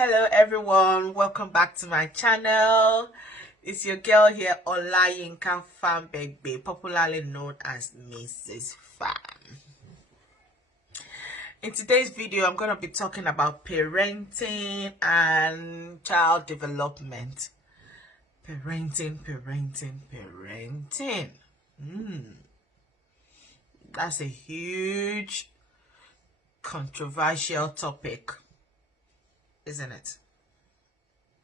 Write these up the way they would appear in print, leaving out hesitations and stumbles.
Hello everyone, welcome back to my channel. It's your girl here, Olayinka Fambegbe, popularly known as Mrs. Fam. In today's video, I'm going to be talking about parenting and child development. Parenting. That's a huge controversial topic, isn't it?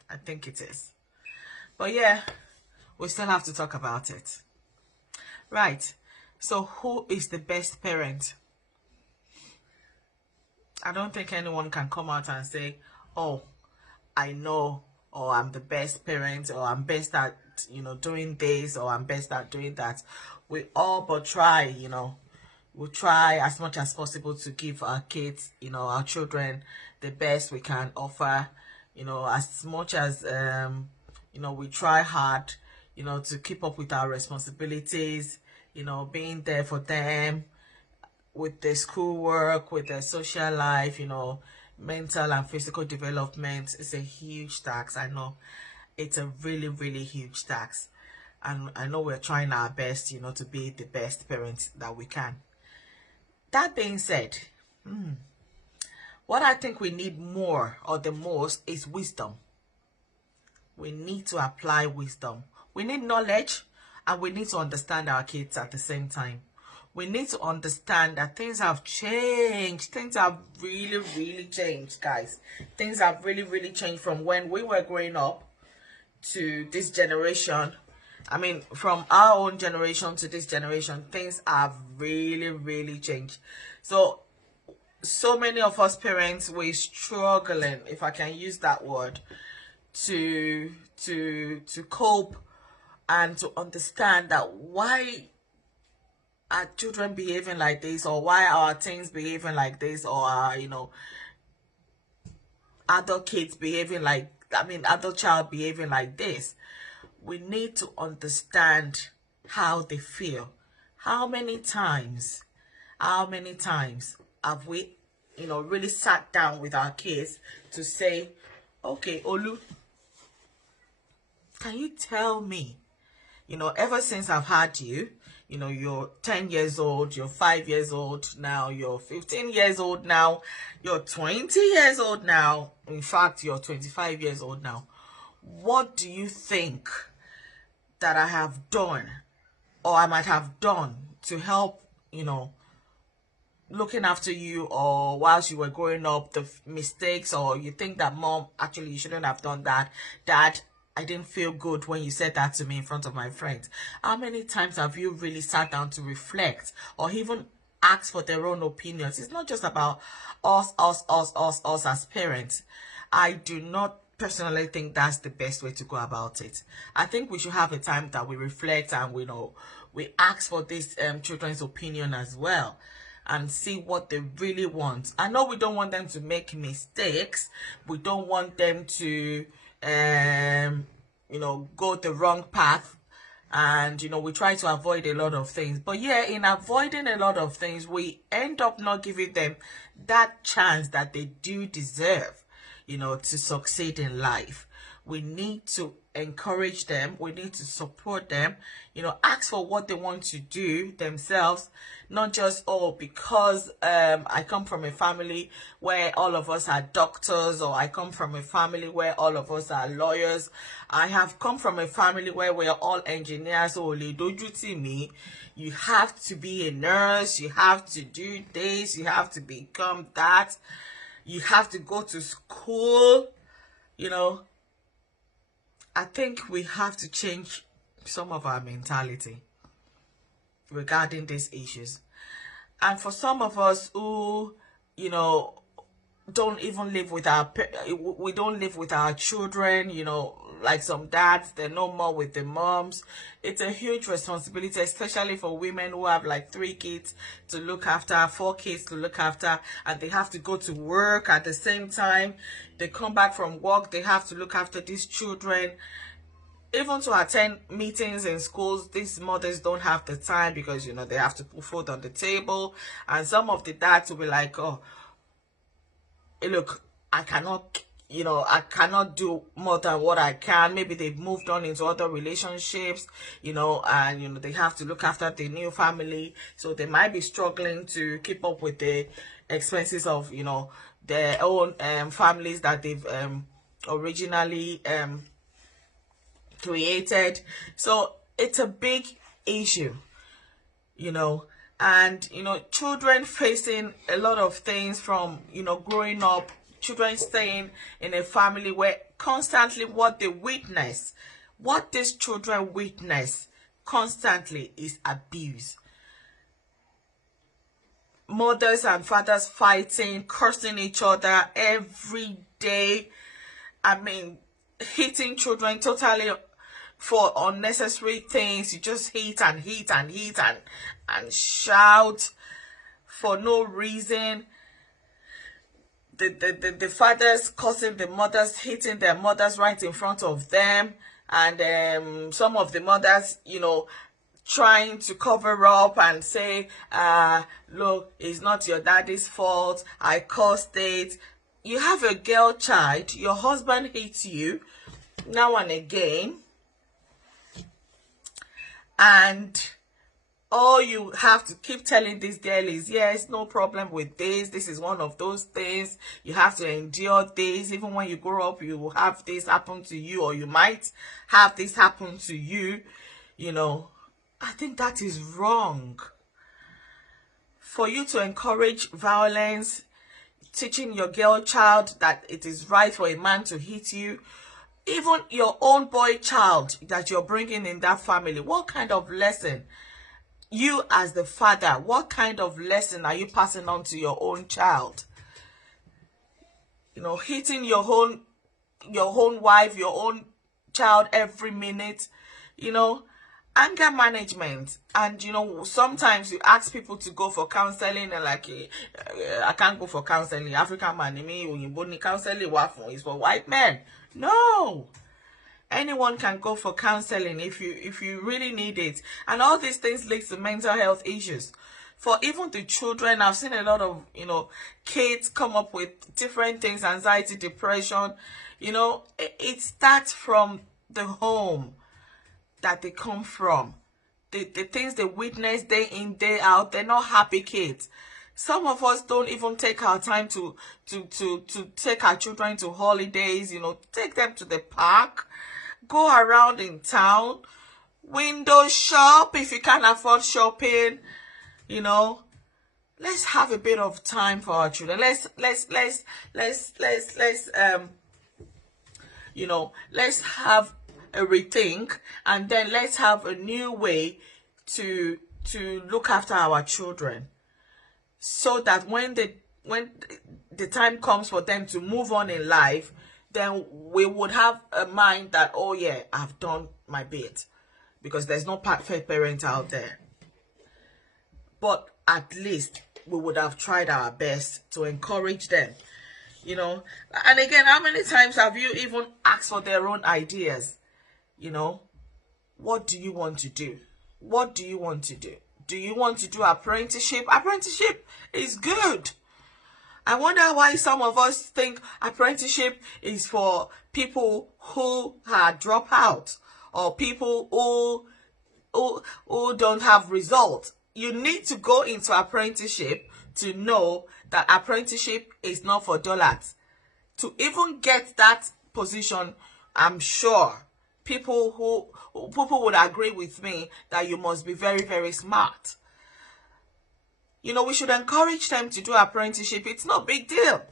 I think it is. But yeah, we still have to talk about it. Right. So who is the best parent? I don't think anyone can come out and say, oh, I know, or I'm the best parent, or I'm best at, doing this, or I'm best at doing that. We all but try, we try as much as possible to give our kids, our children, the best we can offer, as much as, we try hard, to keep up with our responsibilities, being there for them with their schoolwork, with their social life, mental and physical development. Is a huge task. I know it's a really huge task. And I know we're trying our best, to be the best parents that we can. That being said, what I think we need more or the most is wisdom. We need to apply wisdom. We need knowledge, and we need to understand our kids at the same time. We need to understand that things have changed. Things have really changed, guys. Things have really changed from when we were growing up to this generation. I mean, from our own generation to this generation, things have really changed. So many of us parents, we're struggling, if I can use that word, to cope and to understand that why are children behaving like this, or why are our teens behaving like this, or our adult kids behaving like, adult child behaving like this. We need to understand how they feel. How many times have we really sat down with our kids to say, okay, Olu, can you tell me, ever since I've had you, you're 10 years old, you're 5 years old now, you're 15 years old now, you're 20 years old now, in fact, you're 25 years old now. What do you think that I have done, or I might have done, to help, looking after you, or whilst you were growing up, the mistakes, or you think that mom, actually you shouldn't have done that, dad, I didn't feel good when you said that to me in front of my friends. How many times have you really sat down to reflect, or even ask for their own opinions? It's not just about us as parents. I do not personally think that's the best way to go about it. I think we should have a time that we reflect, and we ask for this children's opinion as well, and see what they really want. I know we don't want them to make mistakes. We don't want them to go the wrong path, and we try to avoid a lot of things. But yeah, in avoiding a lot of things, we end up not giving them that chance that they do deserve, to succeed in life. We need to encourage them. We need to support them, ask for what they want to do themselves, not just, oh, because I come from a family where all of us are doctors, or I come from a family where all of us are lawyers. I have come from a family where we're all engineers. Oh, me, you have to be a nurse, you have to do this, you have to become that, you have to go to school. I think we have to change some of our mentality regarding these issues. And for some of us who, don't even live with we don't live with our children, like some dads, they're no more with the moms. It's a huge responsibility, especially for women who have like 3 kids to look after, 4 kids to look after, and they have to go to work at the same time. They come back from work, they have to look after these children. Even to attend meetings in schools, these mothers don't have the time, because they have to put food on the table. And some of the dads will be like, oh, hey, look, I cannot you know, I cannot do more than what I can. Maybe they've moved on into other relationships, you know, and, you know, they have to look after the new family. So they might be struggling to keep up with the expenses of, you know, their own families that they've originally created. So it's a big issue, you know. And, you know, children facing a lot of things from, you know, growing up, children staying in a family where constantly what these children witness constantly is abuse. Mothers and fathers fighting, cursing each other every day. I mean, hitting children totally for unnecessary things. You just hit and hit and hit and shout for no reason. The fathers causing the mothers, hitting their mothers right in front of them. And some of the mothers, you know, trying to cover up and say, look, it's not your daddy's fault, I caused it. You have a girl child, your husband hates you now and again, and all you have to keep telling this girl is, yes, no problem with this is one of those things, you have to endure this. Even when you grow up, you will have this happen to you, or you might have this happen to you. You know, I think that is wrong. For you to encourage violence, teaching your girl child that it is right for a man to hit you, even your own boy child that you're bringing in that family, what kind of lesson, you as the father, what kind of lesson are you passing on to your own child? You know, hitting your own wife, your own child every minute, you know. Anger management. And, you know, sometimes you ask people to go for counseling and like, I can't go for counseling. African man, counseling is for white men. No. Anyone can go for counseling if you really need it. And all these things lead to mental health issues. For even the children, I've seen a lot of, you know, kids come up with different things, anxiety, depression. You know, it starts from the home that they come from. The things they witness day in, day out, they're not happy kids. Some of us don't even take our time to take our children to holidays, you know, take them to the park, go around in town, window shop if you can't afford shopping, you know. Let's have a bit of time for our children. Let's you know, let's have a rethink, and then let's have a new way to look after our children, so that when the time comes for them to move on in life, then we would have a mind that, oh yeah, I've done my bit, because there's no perfect parent out there, but at least we would have tried our best to encourage them, you know. And again, how many times have you even asked for their own ideas? You know, what do you want to do? What do you want to do? Do you want to do apprenticeship? Apprenticeship is good. I wonder why some of us think apprenticeship is for people who are dropout, or people who don't have results. You need to go into apprenticeship to know that apprenticeship is not for dollars. To even get that position, I'm sure people would agree with me that you must be very, very smart. You know, we should encourage them to do apprenticeship. It's no big deal.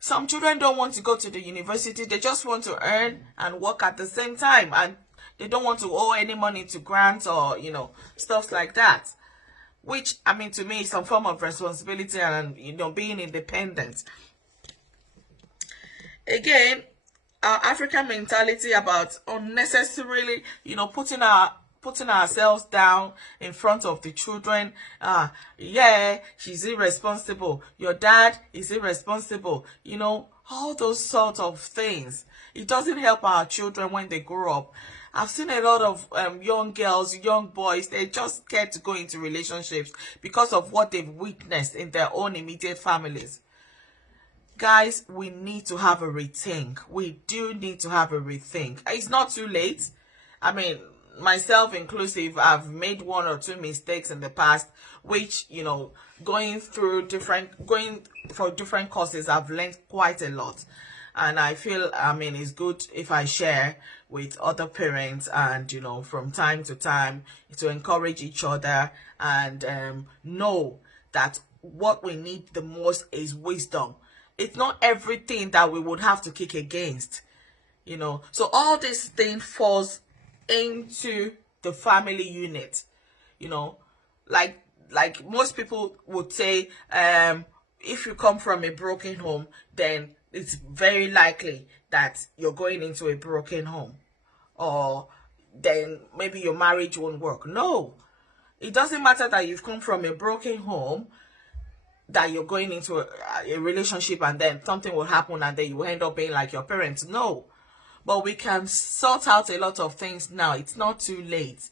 Some children don't want to go to the university. They just want to earn and work at the same time. And they don't want to owe any money to grants or, you know, stuff like that. Which, I mean, to me, is some form of responsibility and, you know, being independent. Again, our African mentality about unnecessarily, you know, putting ourselves down in front of the children. Yeah, she's irresponsible. Your dad is irresponsible. You know, all those sorts of things. It doesn't help our children when they grow up. I've seen a lot of young girls, young boys, they're just scared to go into relationships because of what they've witnessed in their own immediate families. guys, we need to have a rethink. We do need to have a rethink. It's not too late. I mean, myself inclusive, I've made 1 or 2 mistakes in the past, which, you know, going for different courses, I've learned quite a lot. And I feel, I mean, it's good if I share with other parents, and, you know, from time to time, to encourage each other, and know that what we need the most is wisdom. It's not everything that we would have to kick against, you know. So all this thing falls into the family unit, you know. Like most people would say, if you come from a broken home, then it's very likely that you're going into a broken home, or then maybe your marriage won't work. No, it doesn't matter that you've come from a broken home, that you're going into a relationship and then something will happen and then you will end up being like your parents. No, but we can sort out a lot of things now. It's not too late.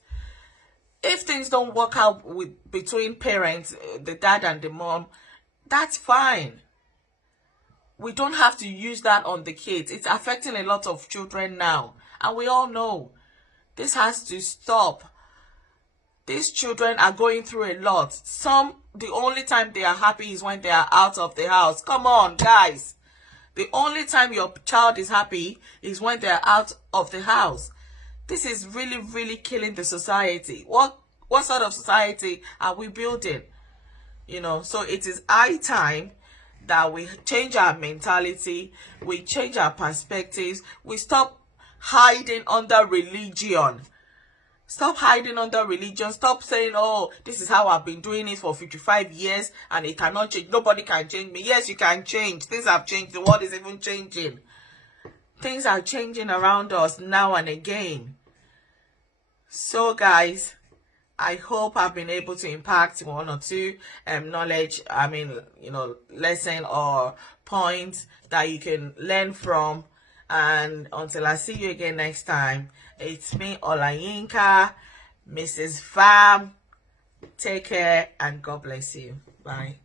If things don't work out between parents, the dad and the mom, that's fine. We don't have to use that on the kids. It's affecting a lot of children now, and we all know this has to stop. These children are going through a lot. Some, the only time they are happy is when they are out of the house. Come on, guys. The only time your child is happy is when they're out of the house. This is really, really killing the society. What sort of society are we building? You know, so it is high time that we change our mentality, we change our perspectives, we stop hiding under religion. Stop hiding under religion. Stop saying, oh, this is how I've been doing it for 55 years and it cannot change. Nobody can change me. Yes, you can change. Things have changed. The world is even changing. Things are changing around us now and again. So, guys, I hope I've been able to impact 1 or 2 knowledge, lesson or points that you can learn from. And until I see you again next time, it's me, Olayinka, Mrs. Fam. Take care and God bless you. Bye.